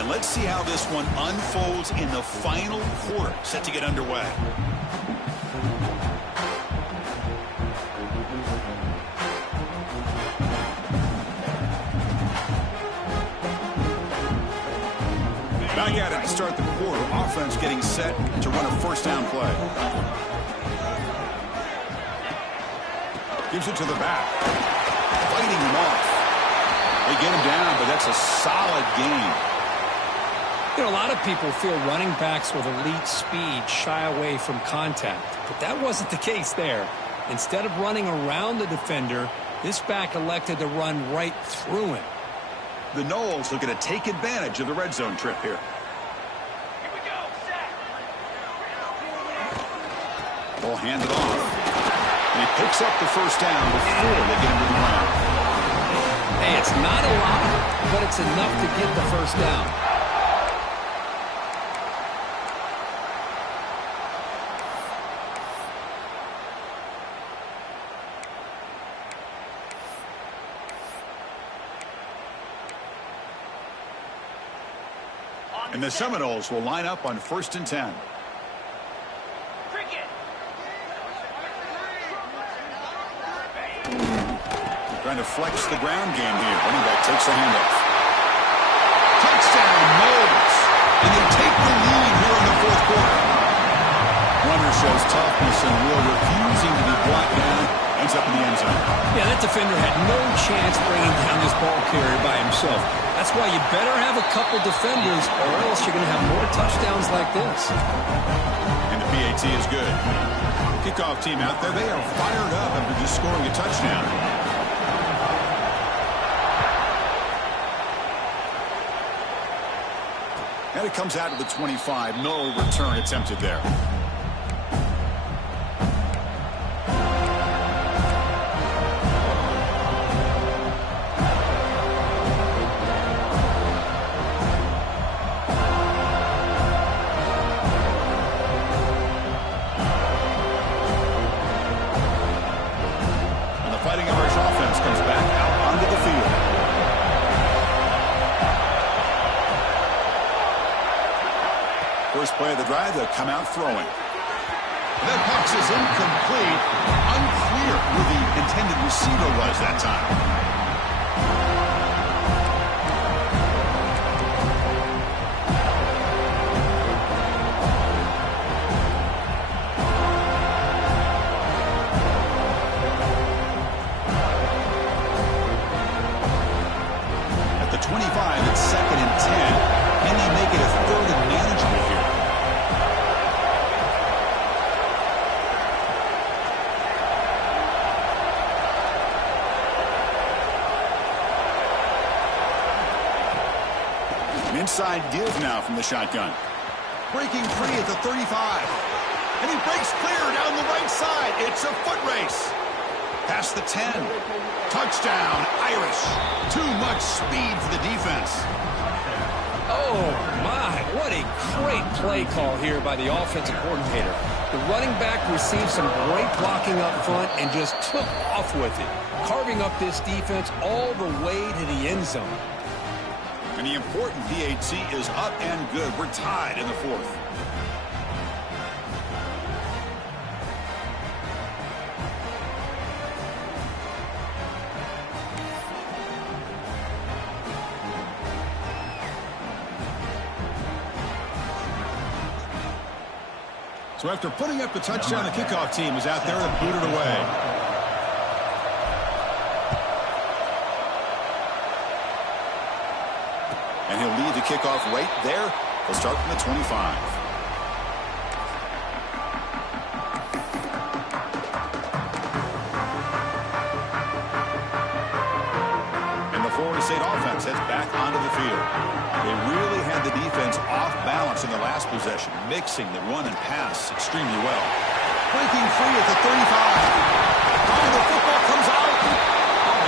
And let's see how this one unfolds in the final quarter, set to get underway. Back at it to start the quarter. Offense getting set to run a first down play. Gives it to the back. Fighting him off. They get him down, but that's a solid game. You know, a lot of people feel running backs with elite speed shy away from contact, but that wasn't the case there. Instead of running around the defender, this back elected to run right through him. The Noles looking to take advantage of the red zone trip here. Ball handed off. And he picks up the first down before they get him to the ground. Hey, it's not a lot, but it's enough to get the first down. And the Seminoles will line up on 1st and 10. Trying to flex the ground game here. Running back takes the handoff. Touchdown, Noles. And they take the lead here in the fourth quarter. Runner shows toughness and will, refusing to be brought down. Ends up in the end zone. Yeah, that defender had no chance bringing down this ball carrier by himself. That's why you better have a couple defenders or else you're going to have more touchdowns like this. And the PAT is good. Kickoff team out there, they are fired up after just scoring a touchdown. And it comes out to the 25. No return attempted there. Fighting Irish offense comes back out onto the field. First play of the drive, they'll come out throwing. That pass is incomplete. Unclear who the intended receiver was that time. At the 25, it's 2nd and 10. Can they make it a 3rd and manageable here? An inside give now from the shotgun. Breaking free at the 35. And he breaks clear down the right side. It's a foot race. Past the 10. Touchdown, Irish. Too much speed for the defense. Oh, my. What a great play call here by the offensive coordinator. The running back received some great blocking up front and just took off with it, carving up this defense all the way to the end zone. And the important PAT is up and good. We're tied in the fourth. So after putting up the touchdown, the kickoff team is out there to boot it away. And he'll lead the kickoff right there. He'll start from the 25. And the Florida State offense heads back onto the field. They really had the defense off balance in the last possession, mixing the run and pass extremely well. Breaking free at the 35. Oh, the football comes out.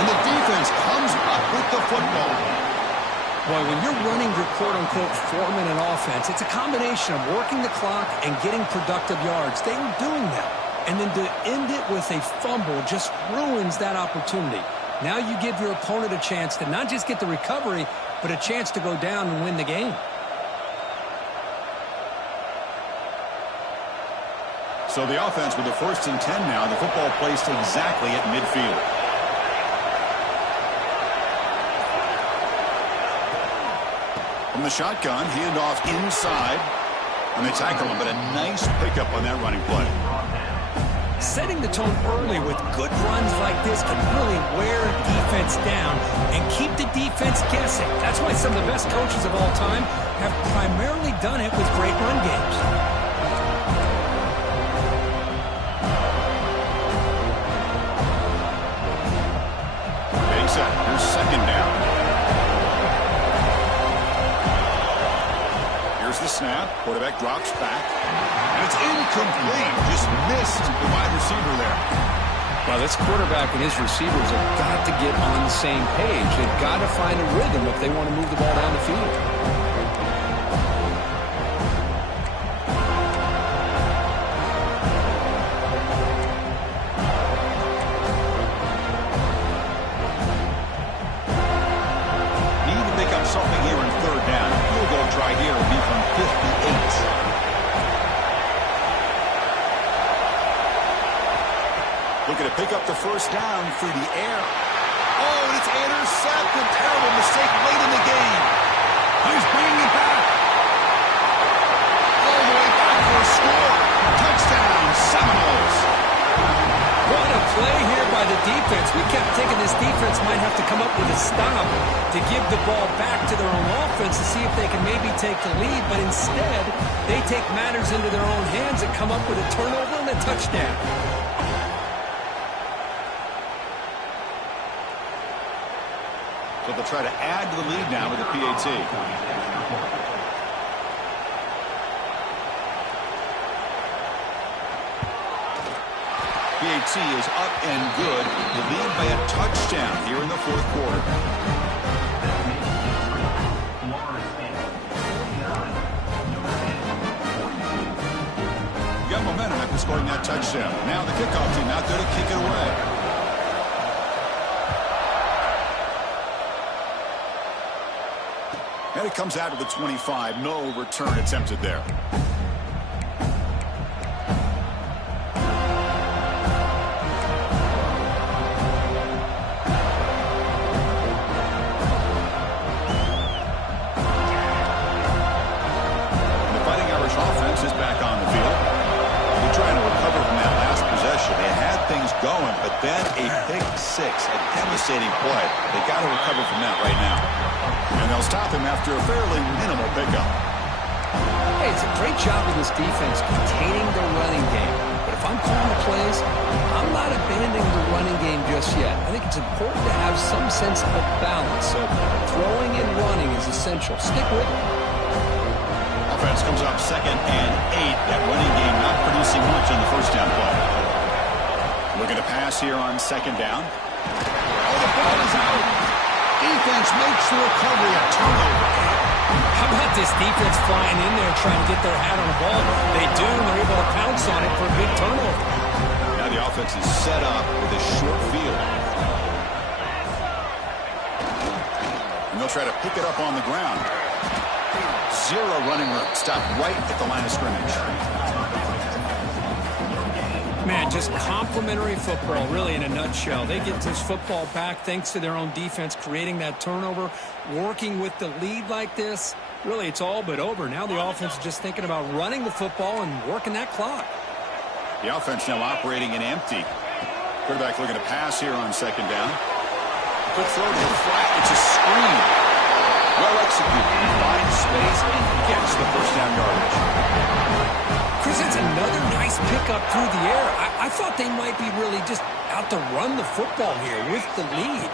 And the defense comes up with the football. Boy, when you're running your quote-unquote 4-minute offense, it's a combination of working the clock and getting productive yards. They were doing that. And then to end it with a fumble just ruins that opportunity. Now you give your opponent a chance to not just get the recovery, but a chance to go down and win the game. So the offense with the 1st and 10 now. The football placed exactly at midfield. From the shotgun, handoff inside. And they tackle him, but a nice pickup on that running play. Setting the tone early with good runs like this can really wear defense down and keep the defense guessing. That's why some of the best coaches of all time have primarily done it with great run games. Getting set. Here's 2nd down. Here's the snap. Quarterback drops back. And it's incomplete. Just missed the wide receiver there. Well, this quarterback and his receivers have got to get on the same page. They've got to find a rhythm if they want to move the ball down the field. Need to pick up something here in 3rd down. Field goal try here will be from 58. Looking to pick up the 1st down through the air. Oh, and it's intercepted. Terrible mistake late in the game. He's bringing it back. All the way back for a score. Touchdown, Seminoles. What a play here by the defense. We kept thinking this defense might have to come up with a stop to give the ball back to their own offense to see if they can maybe take the lead. But instead, they take matters into their own hands and come up with a turnover and a touchdown. So they'll try to add to the lead now with the PAT. PAT is up and good. The lead by a touchdown here in the 4th quarter. You got momentum after scoring that touchdown. Now the kickoff team out there to kick it away. And it comes out of the 25. No return attempted there. The Fighting Irish offense is back on the field. They're trying to recover from that last possession. They had things going, but then a pick 6, a devastating play. They got to recover from that right now. And they'll stop him after a fairly minimal pickup. Hey, it's a great job of this defense containing their running game. But if I'm calling the plays, I'm not abandoning the running game just yet. I think it's important to have some sense of balance. So throwing and running is essential. Stick with it. Offense comes up 2nd and 8. That running game not producing much on the 1st down play. Looking to pass here on 2nd down. Oh, the ball is out. Defense makes the recovery, a turnover. How about this defense flying in there trying to get their hat on the ball? They do, and they're able to pounce on it for a big turnover. Now the offense is set up with a short field. And they'll try to pick it up on the ground. Zero running room. Stop right at the line of scrimmage. Man, just complimentary football, really, in a nutshell. They get this football back thanks to their own defense, creating that turnover, working with the lead like this. Really, it's all but over. Now the offense is just thinking about running the football and working that clock. The offense now operating in empty. Quarterback looking to pass here on second down. Quick throw to the flat. It's a screen. Well executed. He finds space and gets the first down yardage. Chris, it's another nice pickup through the air. I thought they might be really just out to run the football here with the lead.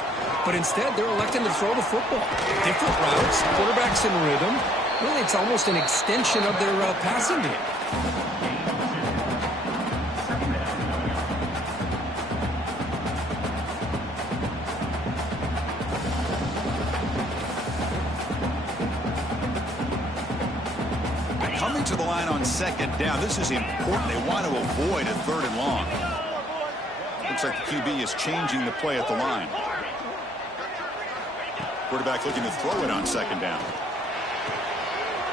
But instead, they're electing to throw the football. Different routes, quarterbacks in rhythm. Really, it's almost an extension of their passing game. Coming to the line on second down. This is important. They want to avoid a third and long. Looks like the QB is changing the play at the line. Quarterback looking to throw it on second down.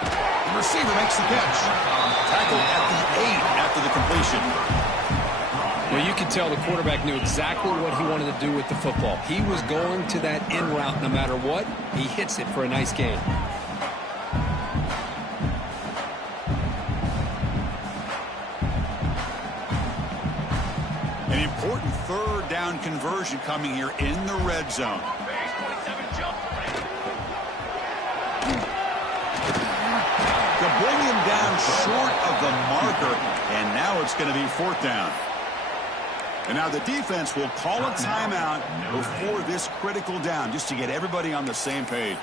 The receiver makes the catch. Tackled at the 8 after the completion. Well, you can tell the quarterback knew exactly what he wanted to do with the football. He was going to that in route no matter what. He hits it for a nice gain. An important third down conversion coming here in the red zone. To bring him down short of the marker, and now it's going to be fourth down. And now the defense will call a timeout before this critical down, just to get everybody on the same page.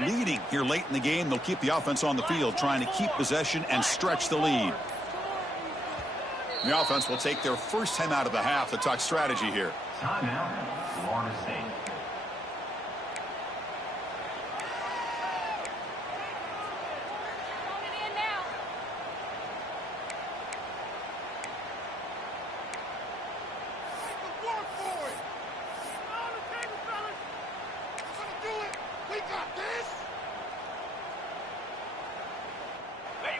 Leading here late in the game, they'll keep the offense on the field, trying to keep possession and stretch the lead. The offense will take their first time out of the half to talk strategy here. Timeout, Florida State.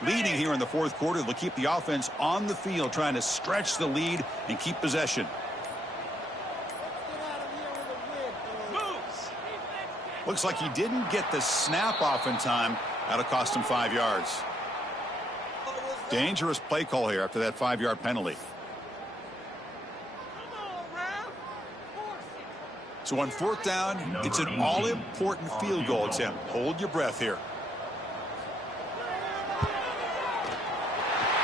Leading here in the fourth quarter, they'll keep the offense on the field, trying to stretch the lead and keep possession. Looks like he didn't get the snap off in time. That'll cost him 5 yards. Dangerous play call here after that 5-yard penalty. So on fourth down, it's an all-important field goal attempt. Hold your breath here.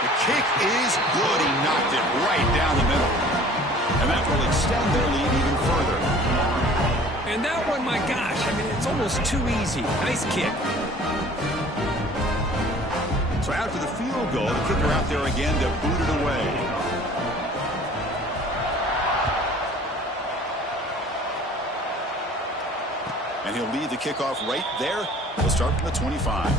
The kick is good. He knocked it right down the middle. And that will extend their lead even further. And that one, my gosh, I mean, it's almost too easy. Nice kick. So after the field goal, the kicker out there again to boot it away. And he'll lead the kickoff right there. He'll start from the 25.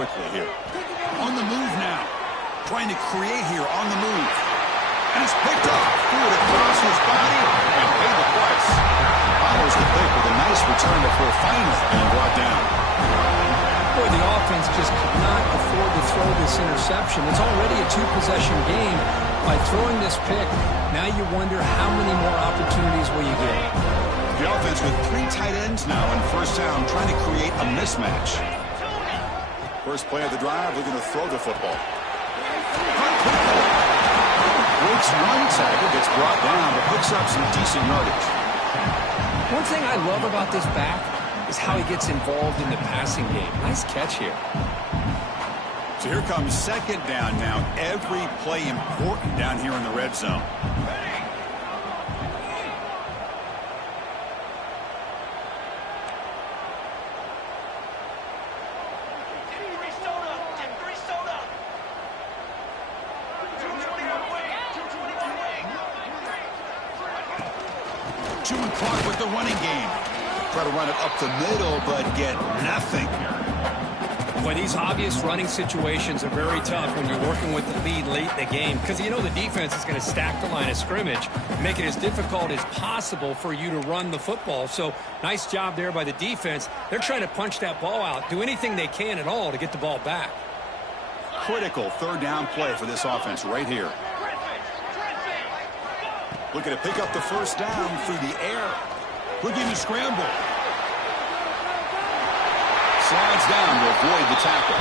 Quickly here. On the move now. Trying to create here on the move. And it's picked up. Threw it across his body and paid the price. Follows the pick with a nice return before finally being brought down. Boy, the offense just could not afford to throw this interception. It's already a two-possession game. By throwing this pick, now you wonder how many more opportunities will you get. The offense with 3 tight ends now on first down, trying to create a mismatch. First play of the drive, looking to throw the football. Breaks one tackle, gets brought down, but picks up some decent yardage. One thing I love about this back is how he gets involved in the passing game. Nice catch here. So here comes second down now. Every play important down here in the red zone. Chewing clock with the running game. Try to run it up the middle, but get nothing. But these obvious running situations are very tough when you're working with the lead late in the game, because you know the defense is going to stack the line of scrimmage, make it as difficult as possible for you to run the football. So nice job there by the defense. They're trying to punch that ball out, do anything they can at all to get the ball back. Critical third down play for this offense right here. Looking to pick up the first down through the air. Looking to scramble. Slides down to avoid the tackle.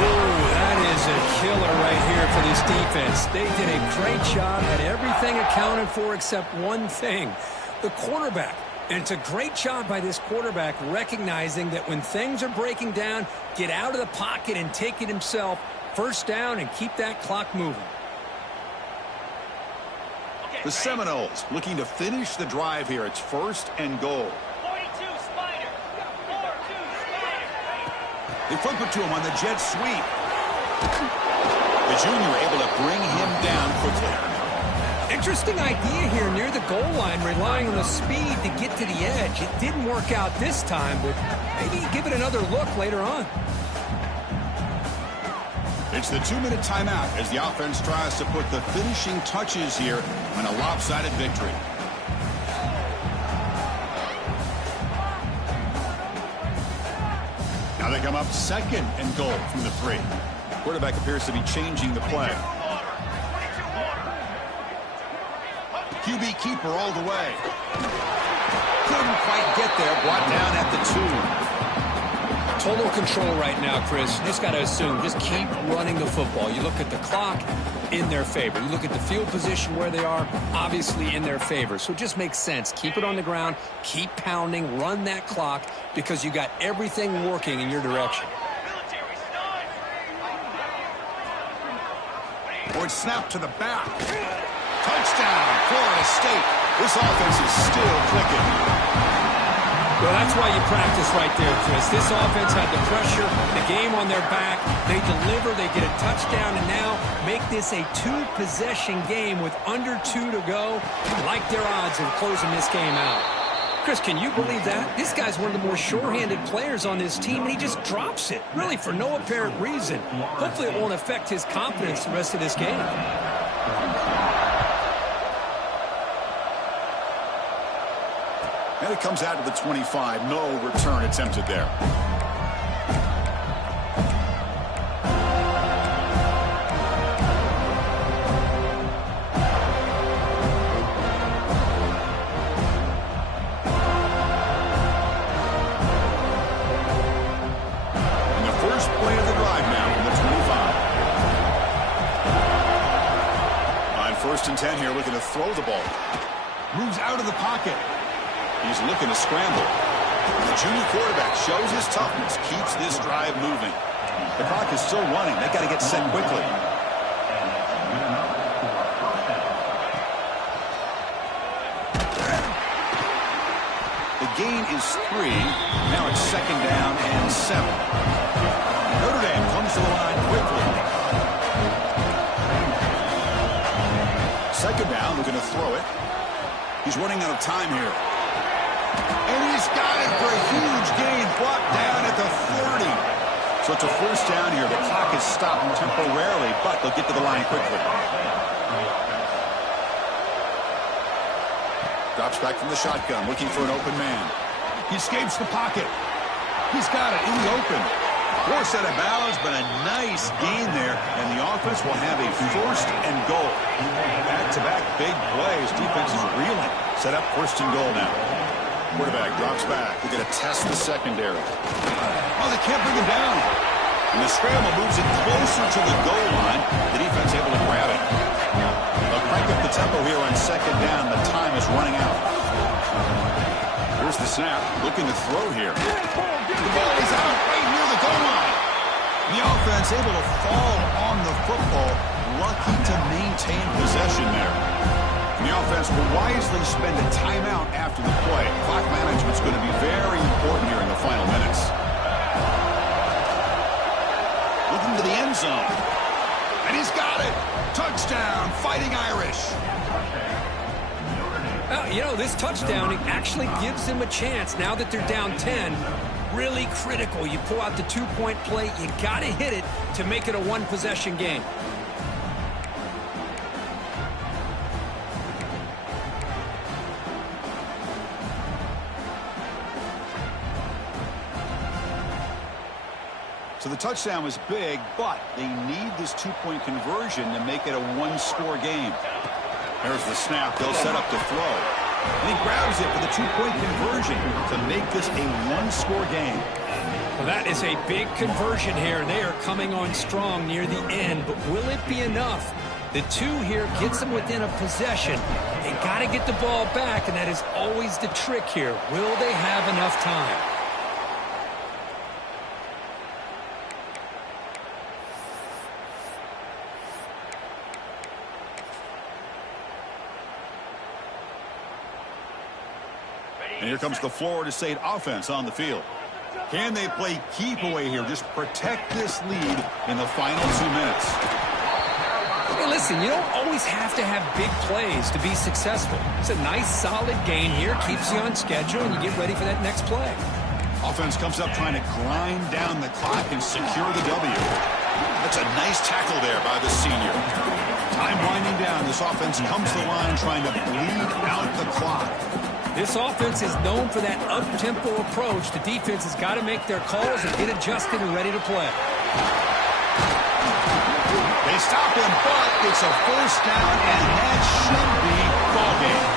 Oh, that is a killer right here for this defense. They did a great job, had everything accounted for except one thing, the quarterback. And it's a great job by this quarterback recognizing that when things are breaking down, get out of the pocket and take it himself. First down and keep that clock moving. The Seminoles looking to finish the drive here. It's first and goal. 42 Spider. 4-2 Spider. They flip it to him on the jet sweep. The junior able to bring him down quickly. Interesting idea here near the goal line, relying on the speed to get to the edge. It didn't work out this time, but maybe give it another look later on. It's the 2-minute timeout as the offense tries to put the finishing touches here on a lopsided victory. Now they come up second and goal from the 3. Quarterback appears to be changing the play. QB keeper all the way. Couldn't quite get there, brought down at the 2. Total control right now, Chris. You just got to assume, just keep running the football. You look at the clock, in their favor. You look at the field position where they are, obviously in their favor. So it just makes sense. Keep it on the ground, keep pounding, run that clock, because you got everything working in your direction. Or snap to the back. Touchdown, Florida State. This offense is still clicking. Well, that's why you practice right there, Chris. This offense had the pressure, the game on their back. They deliver, they get a touchdown, and now make this a 2-possession game with under 2 to go. I like their odds of closing this game out. Chris, can you believe that? This guy's one of the more sure-handed players on this team, and he just drops it, really for no apparent reason. Hopefully it won't affect his confidence the rest of this game. And it comes out to the 25. No return attempted there. And the first play of the drive now from the 25. On first and 10 here, looking to throw the ball. Moves out of the pocket. He's looking to scramble. And the junior quarterback shows his toughness, keeps this drive moving. The clock is still running. They've got to get set quickly. The gain is 3. Now it's second down and 7. Notre Dame comes to the line quickly. Second down, looking to throw it. He's running out of time here. And he's got it for a huge gain, brought down at the 30. So it's a first down here. The clock is stopped temporarily, but they'll get to the line quickly. Drops back from the shotgun, looking for an open man. He escapes the pocket. He's got it in the open. Poor set of balance, but a nice gain there, and the offense will have a first and goal. Back-to-back big plays. Defense is reeling. Set up first and goal now. Quarterback drops back. They're going to test the secondary. Oh, they can't bring him down. And the scramble moves it closer to the goal line. The defense able to grab it. They'll crank up the tempo here on second down. The time is running out. Here's the snap. Looking to throw here. The ball is out right near the goal line. The offense able to fall on the football. Lucky to maintain possession there. And the offense will wisely spend a timeout after the play. Clock management's going to be very important here in the final minutes. Looking to the end zone. And he's got it. Touchdown, Fighting Irish. Well, you know, this touchdown actually gives them a chance now that they're down 10. Really critical. You pull out the two-point play. You got to hit it to make it a one-possession game. So the touchdown was big, but they need this two-point conversion to make it a one-score game. There's the snap. They'll set up to throw. And he grabs it for the two-point conversion to make this a one-score game. Well, that is a big conversion here. They are coming on strong near the end, but will it be enough? The two here gets them within a possession. They got to get the ball back, and that is always the trick here. Will they have enough time? And here comes the Florida State offense on the field. Can they play keep away here? Just protect this lead in the final 2 minutes. Hey, listen, you don't always have to have big plays to be successful. It's a nice, solid gain here. Keeps you on schedule, and you get ready for that next play. Offense comes up trying to grind down the clock and secure the W. That's a nice tackle there by the senior. Time winding down. This offense comes to the line trying to bleed out the clock. This offense is known for that up-tempo approach. The defense has got to make their calls and get adjusted and ready to play. They stop him, but it's a first down, and that should be ball game.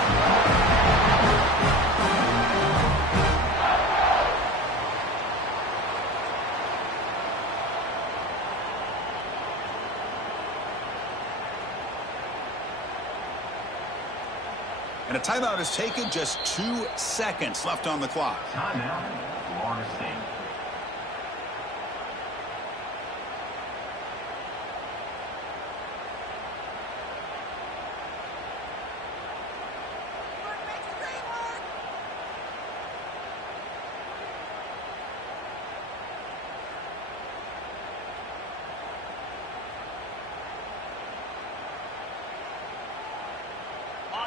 And a timeout is taken. Just 2 seconds left on the clock. Timeout, Florida State.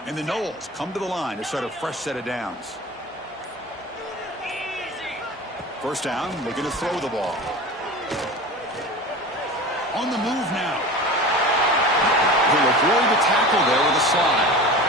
And the Noles come to the line to start a fresh set of downs. First down, looking to throw the ball. On the move now. He'll avoid the tackle there with a slide.